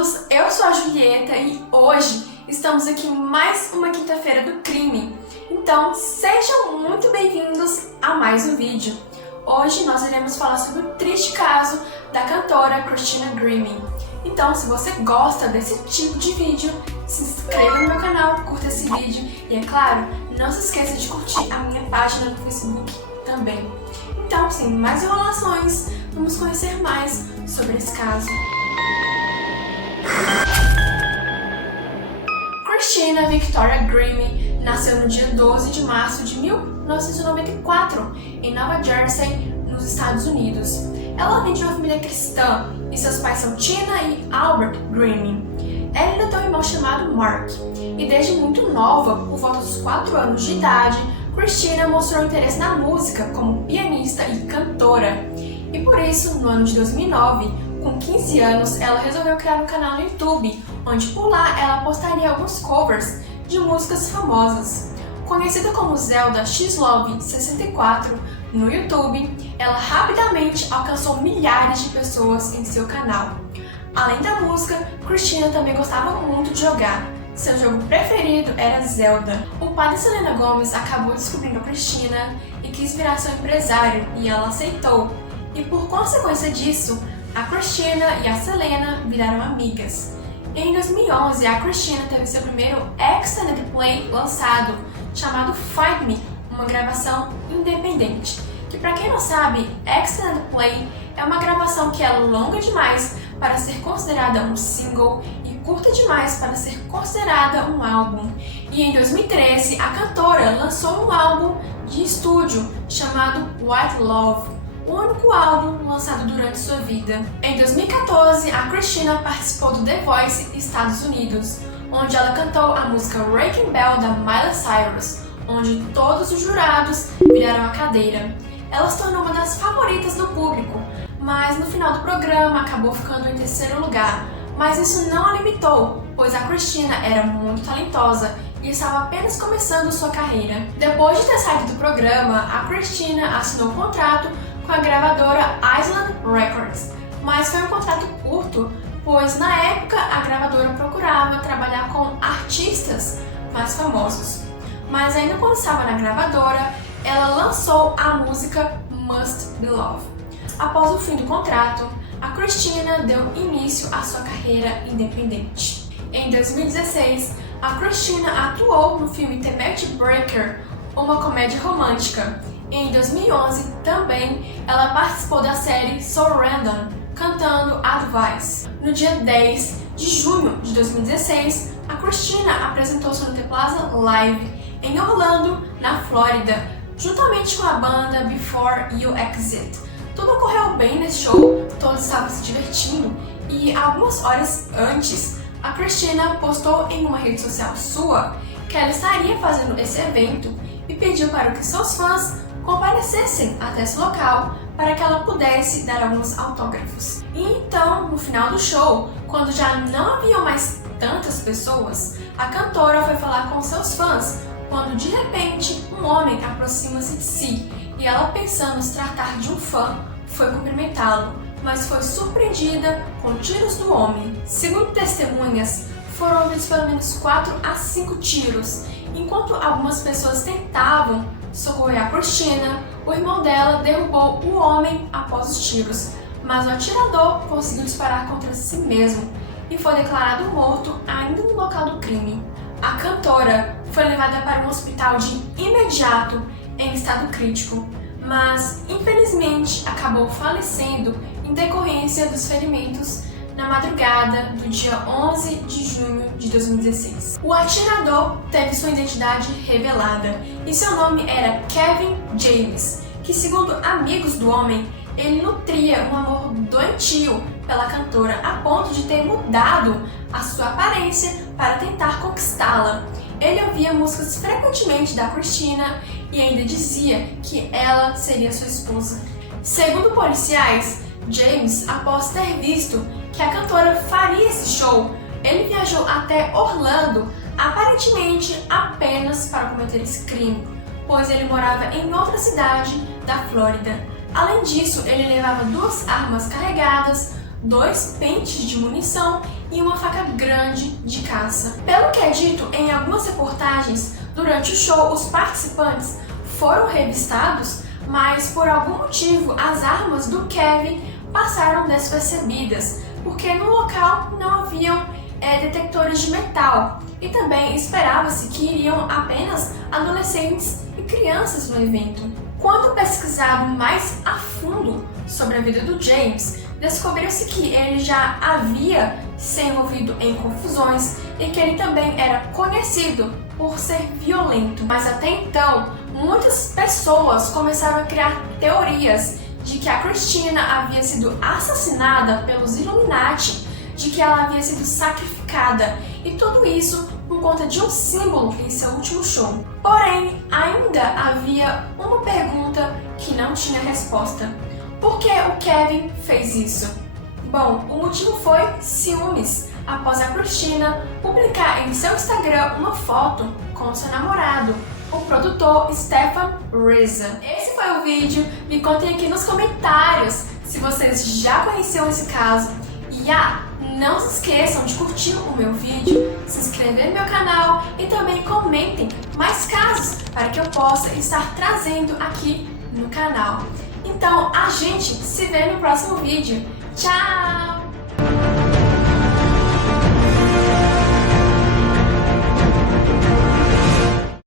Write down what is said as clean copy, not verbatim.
todos, eu sou a Julieta e hoje estamos aqui em mais uma quinta-feira do crime. Então sejam muito bem-vindos a mais um vídeo. Hoje nós iremos falar sobre o triste caso da cantora Christina Grimmie. Então se você gosta desse tipo de vídeo, se inscreva no meu canal, curta esse vídeo e é claro, não se esqueça de curtir a minha página no Facebook também. Então, sem mais enrolações, vamos conhecer mais sobre esse caso. Christina Victoria Grimmie nasceu no dia 12 de março de 1994, em Nova Jersey, nos Estados Unidos. Ela vem de uma família cristã e seus pais são Tina e Albert Grimmie. Ela ainda tem um irmão chamado Mark, e desde muito nova, por volta dos 4 anos de idade, Christina mostrou interesse na música como pianista e cantora. E por isso, no ano de 2009, com 15 anos, ela resolveu criar um canal no YouTube, onde por lá ela postaria alguns covers de músicas famosas. Conhecida como Zelda X Love 64 no YouTube, ela rapidamente alcançou milhares de pessoas em seu canal. Além da música, Christina também gostava muito de jogar. Seu jogo preferido era Zelda. O pai de Selena Gomez acabou descobrindo a Christina e quis virar seu empresário, e ela aceitou. E por consequência disso, a Christina e a Selena viraram amigas. Em 2011, a Christina teve seu primeiro extended play lançado, chamado Find Me, uma gravação independente. Que para quem não sabe, extended play é uma gravação que é longa demais para ser considerada um single e curta demais para ser considerada um álbum. E em 2013, a cantora lançou um álbum de estúdio chamado White Love, o único álbum lançado durante sua vida. Em 2014, a Christina participou do The Voice Estados Unidos, onde ela cantou a música Wrecking Bell da Miley Cyrus, onde todos os jurados viraram a cadeira. Ela se tornou uma das favoritas do público, mas no final do programa acabou ficando em terceiro lugar. Mas isso não a limitou, pois a Christina era muito talentosa e estava apenas começando sua carreira. Depois de ter saído do programa, a Christina assinou um contrato com a gravadora Island Records, mas foi um contrato curto, pois na época a gravadora procurava trabalhar com artistas mais famosos. Mas ainda quando estava na gravadora, ela lançou a música Must Be Love. Após o fim do contrato, a Christina deu início à sua carreira independente. Em 2016, a Christina atuou no filme The Matchbreaker, uma comédia romântica. Em 2011, também, ela participou da série So Random, cantando Advice. No dia 10 de junho de 2016, a Christina apresentou-se no The Plaza Live, em Orlando, na Flórida, juntamente com a banda Before You Exit. Tudo ocorreu bem nesse show, todos estavam se divertindo, e algumas horas antes, a Christina postou em uma rede social sua que ela estaria fazendo esse evento e pediu para que seus fãs comparecessem até esse local para que ela pudesse dar alguns autógrafos. E então, no final do show, quando já não haviam mais tantas pessoas, a cantora foi falar com seus fãs, quando de repente um homem aproxima-se de si e ela, pensando se tratar de um fã, foi cumprimentá-lo, mas foi surpreendida com tiros do homem. Segundo testemunhas, foram ouvidos pelo menos 4 a 5 tiros. Enquanto algumas pessoas tentavam socorrer a Christina, o irmão dela derrubou o homem após os tiros, mas o atirador conseguiu disparar contra si mesmo e foi declarado morto ainda no local do crime. A cantora foi levada para um hospital de imediato em estado crítico, mas infelizmente acabou falecendo em decorrência dos ferimentos na madrugada do dia 11 de junho de 2016. O atirador teve sua identidade revelada e seu nome era Kevin James, que segundo amigos do homem, ele nutria um amor doentio pela cantora a ponto de ter mudado a sua aparência para tentar conquistá-la. Ele ouvia músicas frequentemente da Christina e ainda dizia que ela seria sua esposa. Segundo policiais, James, após ter visto que a cantora faria esse show, ele viajou até Orlando, aparentemente apenas para cometer esse crime, pois ele morava em outra cidade da Flórida. Além disso, ele levava 2 armas carregadas, 2 pentes de munição e uma faca grande de caça. Pelo que é dito em algumas reportagens, durante o show os participantes foram revistados, mas por algum motivo as armas do Kevin passaram despercebidas, porque no local não haviam detectores de metal e também esperava-se que iriam apenas adolescentes e crianças no evento. Quando pesquisado mais a fundo sobre a vida do James, descobriu-se que ele já havia se envolvido em confusões e que ele também era conhecido por ser violento. Mas até então, muitas pessoas começaram a criar teorias de que a Christina havia sido assassinada pelos Illuminati, de que ela havia sido sacrificada, e tudo isso por conta de um símbolo em seu último show. Porém, ainda havia uma pergunta que não tinha resposta. Por que o Kevin fez isso? Bom, o motivo foi ciúmes, após a Christina publicar em seu Instagram uma foto com seu namorado, o produtor Stefan Reza. Esse foi o vídeo, me contem aqui nos comentários se vocês já conheciam esse caso. E não se esqueçam de curtir o meu vídeo, se inscrever no meu canal e também comentem mais casos para que eu possa estar trazendo aqui no canal. Então a gente se vê no próximo vídeo. Tchau!